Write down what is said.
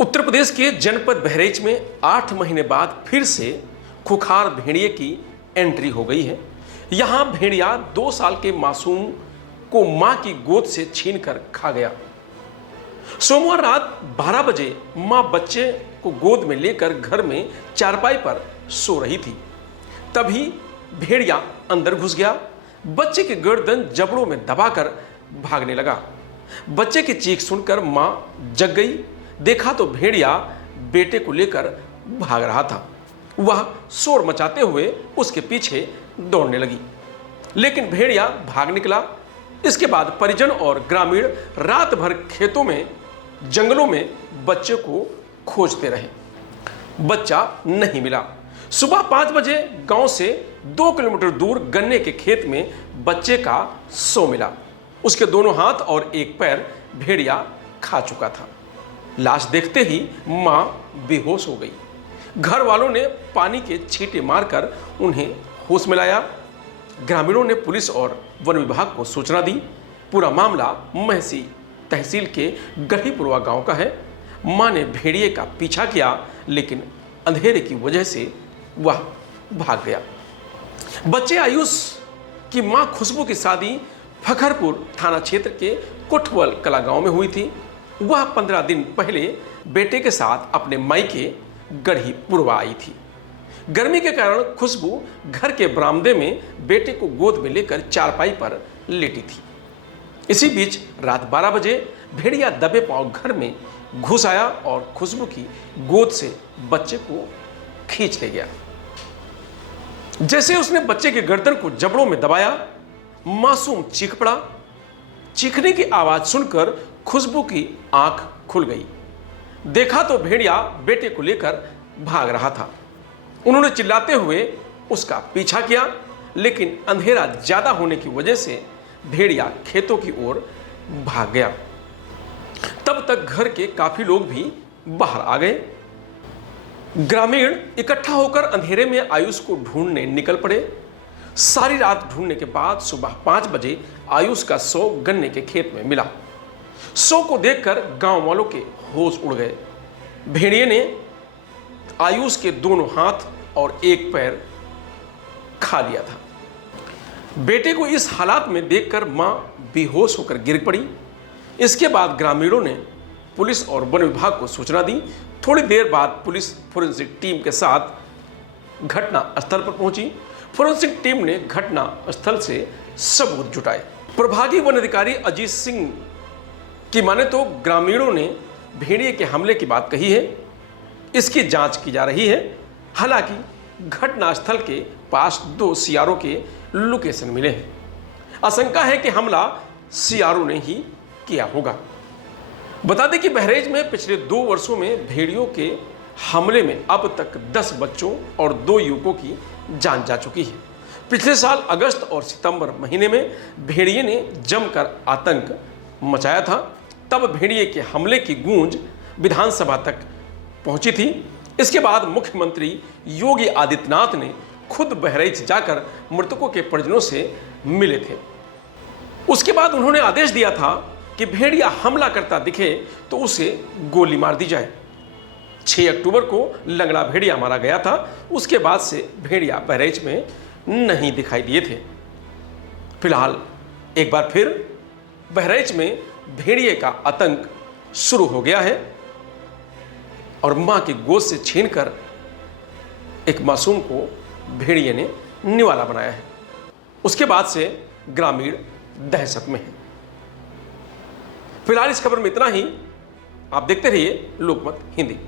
उत्तर प्रदेश के जनपद बहराइच में 8 महीने बाद फिर से खुखार भेड़िए की एंट्री हो गई है। यहां भेड़िया 2 साल के मासूम को मां की गोद से छीनकर खा गया। सोमवार रात 12 बजे मां बच्चे को गोद में लेकर घर में चारपाई पर सो रही थी, तभी भेड़िया अंदर घुस गया। बच्चे की गर्दन जबड़ों में दबाकर भागने लगा। बच्चे की चीख सुनकर मां जग गई। देखा तो भेड़िया बेटे को लेकर भाग रहा था। वह शोर मचाते हुए उसके पीछे दौड़ने लगी, लेकिन भेड़िया भाग निकला। इसके बाद परिजन और ग्रामीण रात भर खेतों में, जंगलों में बच्चे को खोजते रहे। बच्चा नहीं मिला। सुबह 5 बजे गांव से 2 किलोमीटर दूर गन्ने के खेत में बच्चे का शव मिला। उसके दोनों हाथ और एक पैर भेड़िया खा चुका था। लाश देखते ही मां बेहोश हो गई। घर वालों ने पानी के छींटे मारकर उन्हें होश में लाया। ग्रामीणों ने पुलिस और वन विभाग को सूचना दी। पूरा मामला महसी तहसील के गढ़ीपुरवा गांव का है। मां ने भेड़िए का पीछा किया, लेकिन अंधेरे की वजह से वह भाग गया। बच्चे आयुष की मां खुशबू की शादी फखरपुर थाना क्षेत्र के कोठवल कला गांव में हुई थी। वह 15 दिन पहले बेटे के साथ अपने मायके गढ़ीपुरवा आई थी। गर्मी के कारण खुशबू घर के बरामदे में बेटे को गोद में लेकर चारपाई पर लेटी थी। इसी बीच रात 12 बजे भेड़िया दबे पांव घर में घुस आया और खुशबू की गोद से बच्चे को खींच ले गया। जैसे उसने बच्चे के गर्दन को जबड़ों में दबाया, मासूम चीख पड़ा। चीखने की आवाज सुनकर खुशबू की आंख खुल गई। देखा तो भेड़िया बेटे को लेकर भाग रहा था। उन्होंने चिल्लाते हुए उसका पीछा किया, लेकिन अंधेरा ज्यादा होने की वजह से भेड़िया खेतों की ओर भाग गया। तब तक घर के काफी लोग भी बाहर आ गए। ग्रामीण इकट्ठा होकर अंधेरे में आयुष को ढूंढने निकल पड़े। सारी रात ढूंढने के बाद सुबह 5 बजे आयुष का शव गन्ने के खेत में मिला। शव को देखकर गांव वालों के होश उड़ गए। भेड़िए ने आयुष के दोनों हाथ और एक पैर खा लिया था। बेटे को इस हालात में देखकर मां बेहोश होकर गिर पड़ी। इसके बाद ग्रामीणों ने पुलिस और वन विभाग को सूचना दी। थोड़ी देर बाद पुलिस फोरेंसिक टीम के साथ घटना स्थल पर पहुंची। फोरेंसिक टीम ने घटना स्थल से सबूत जुटाए। प्रभागी वन अधिकारी अजीत सिंह की माने तो ग्रामीणों ने भेड़िए के हमले की बात कही है। इसकी जांच की जा रही है। हालांकि घटनास्थल के पास 2 सीआरओ के लोकेशन मिले हैं। आशंका है कि हमला सीआरओ ने ही किया होगा। बता दें कि बहराइच में पिछले 2 वर्षों में भेड़ियों के हमले में अब तक 10 बच्चों और 2 युवकों की जान जा चुकी है। पिछले साल अगस्त और सितंबर महीने में भेड़िए ने जमकर आतंक मचाया था। तब भेड़िए के हमले की गूंज विधानसभा तक पहुंची थी। इसके बाद मुख्यमंत्री योगी आदित्यनाथ ने खुद बहराइच जाकर मृतकों के परिजनों से मिले थे। उसके बाद उन्होंने आदेश दिया था कि भेड़िया हमला करता दिखे तो उसे गोली मार दी जाए। 6 अक्टूबर को लंगड़ा भेड़िया मारा गया था। उसके बाद से भेड़िया बहराइच में नहीं दिखाई दिए थे। फिलहाल एक बार फिर बहराइच में भेड़िए का आतंक शुरू हो गया है और मां की गोद से छीनकर एक मासूम को भेड़िए ने निवाला बनाया है। उसके बाद से ग्रामीण दहशत में है। फिलहाल इस खबर में इतना ही। आप देखते रहिए लोकमत हिंदी।